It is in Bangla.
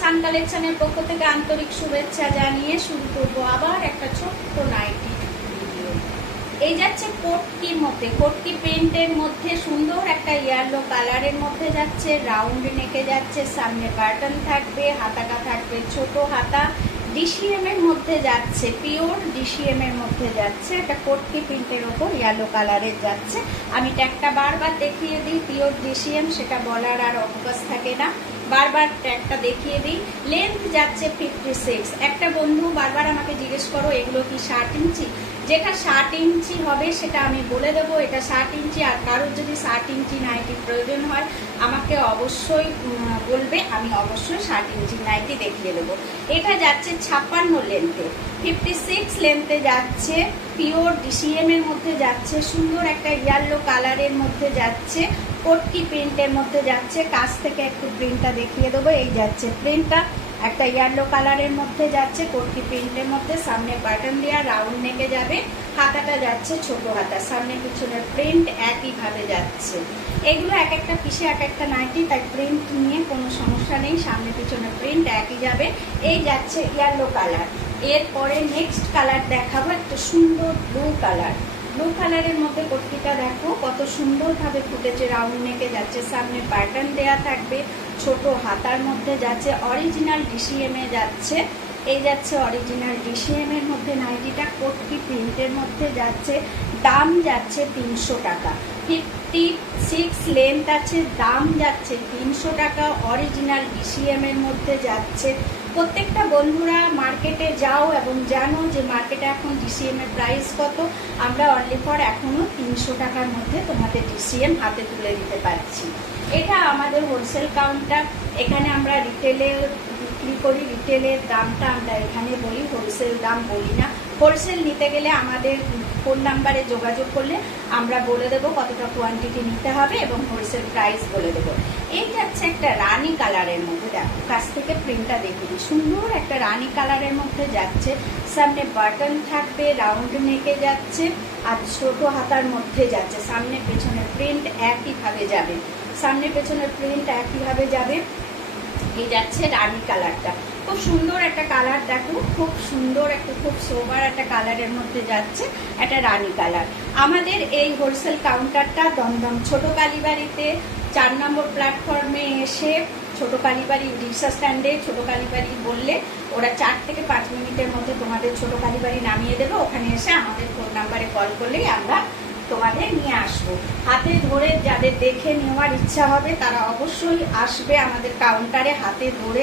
সান কালেকশনের পক্ষ থেকে আন্তরিক শুভেচ্ছা জানিয়ে শুরু করবো আবার একটা ছোট্ট নাইটি ভিডিও। এই যাচ্ছে কোটকির মধ্যে, কোটকি প্রিন্টের মধ্যে সুন্দর একটা ইয়েলো কালারের মধ্যে যাচ্ছে, রাউন্ড নেকে যাচ্ছে, সামনে বাটন থাকবে, হাতাটা থাকবে ছোট হাতা, ডিসিএম এর মধ্যে যাচ্ছে, পিওর ডিসিএম এর মধ্যে যাচ্ছে, একটা কোটকি প্রিন্টের ওপর ইয়েলো কালারের যাচ্ছে। আমি ট্যাগটা বারবার দেখিয়ে দিই, পিওর ডিসিএম সেটা বলার আর অবকাশ থাকে না, বারবার ট্যাগটা দেখিয়ে দিই। লেন্থ যাচ্ছে 56। একটা বন্ধু বারবার আমাকে জিজ্ঞেস করো এগুলো কি 60 ইঞ্চি, যেটা 60 ইঞ্চি হবে সেটা আমি বলে দেবো, এটা 60 ইঞ্চি। আর কারোর যদি 60 ইঞ্চি নাইটি প্রয়োজন হয় আমাকে অবশ্যই বলবে, আমি অবশ্যই 60 ইঞ্চি নাইটি দেখিয়ে দেবো। এটা যাচ্ছে 56 লেন্থে, 56 লেন্থে যাচ্ছে, পিওর ডিসিএম এর মধ্যে যাচ্ছে, সুন্দর একটা ইয়েলো কালারের মধ্যে যাচ্ছে, কোটকি প্রিন্টের মধ্যে যাচ্ছে। কাছ থেকে একটু প্রিন্টটা দেখিয়ে দেবো। এই যাচ্ছে প্রিন্টটা, একটা ইয়েলো কালারের মধ্যে যাচ্ছে, কোটকি প্রিন্টের মধ্যে, সামনে বাটন দেওয়া, রাউন্ড নেকে যাবে, হাতাটা যাচ্ছে ছোট হাতা, সামনে পিছনের প্রিন্ট একইভাবে যাচ্ছে। এগুলো এক একটা পিসে এক একটা নাইটি, তাই প্রিন্ট নিয়ে কোনো সমস্যা নেই, সামনে পিছনে প্রিন্ট একই যাবে। এই যাচ্ছে ইয়েলো কালার। এরপরে নেক্সট কালার দেখাবো একটা সুন্দর ব্লু কালার। ব্লু কালারের মধ্যে কুর্তিটা দেখো কত সুন্দরভাবে ফুটেছে, রাউন্ড নেকে যাচ্ছে, সামনে প্যাটার্ন দেয়া থাকবে, ছোট হাতার মধ্যে যাচ্ছে, অরিজিনাল ডিসিএম এ যাচ্ছে। এই যাচ্ছে অরিজিনাল ডিসিএম এর মধ্যে নাইটিটা, কোটকি প্রিন্টের মধ্যে যাচ্ছে, দাম যাচ্ছে 300 টাকা। 56 লেন্থ আছে, দাম যাচ্ছে 300 টাকা, অরিজিনাল ডিসিএম এর মধ্যে যাচ্ছে। প্রত্যেকটা বন্ধুরা মার্কেটে যাও এবং জানো যে মার্কেটে এখন ডিসিএম এর প্রাইস কত। আমরা অনলি ফর এখনো 300 টাকার মধ্যে তোমাদের ডিসিএম হাতে তুলে দিতে পারছি। এটা আমাদের হোলসেল কাউন্টার, এখানে আমরা রিটেলে বিক্রি করি, রিটেলের দামটা আমরা এখানে বলি, হোলসেল দাম বলি না। হোলসেল নিতে গেলে আমাদের ফোন নাম্বারে যোগাযোগ করলে আমরা বলে দেবো কতটা কোয়ান্টিটি নিতে হবে এবং হোলসেল প্রাইস বলে দেবো। এই যাচ্ছে একটা রানী কালারের মধ্যে, দেখো কাছ থেকে প্রিন্টটা দেখিয়ে দিই, সুন্দর একটা রানী কালারের মধ্যে যাচ্ছে, সামনে বাটন থাকবে, রাউন্ড নেকে যাচ্ছে, আর ছোট হাতার মধ্যে যাচ্ছে, সামনে পেছনের প্রিন্ট একইভাবে যাবে, সামনে পেছনের প্রিন্ট একইভাবে যাবে। এই যাচ্ছে রানী কালারটা, খুব সুন্দর একটা কালার, দেখো খুব সুন্দর একটা, খুব সোবার একটা কালারের মধ্যে যাচ্ছে, একটা রানী কালার। আমাদের এই হোলসেল কাউন্টারটা দমদম ছোট কালীবাড়িতে 4 নম্বর প্ল্যাটফর্মে এসে, ছোট কালীবাড়ি রিক্সা স্ট্যান্ডে ছোট কালীবাড়ি বললে ওরা 4 থেকে 5 মিনিটের মধ্যে তোমাদের ছোট কালীবাড়ি নামিয়ে দেবে। ওখানে এসে আমাদের ফোন নাম্বারে কল করলেই আমরা তোমাদের নিয়ে আসবো। হাতে ধরে যাদের দেখে নেওয়ার ইচ্ছা হবে তারা অবশ্যই আসবে আমাদের কাউন্টারে, হাতে ধরে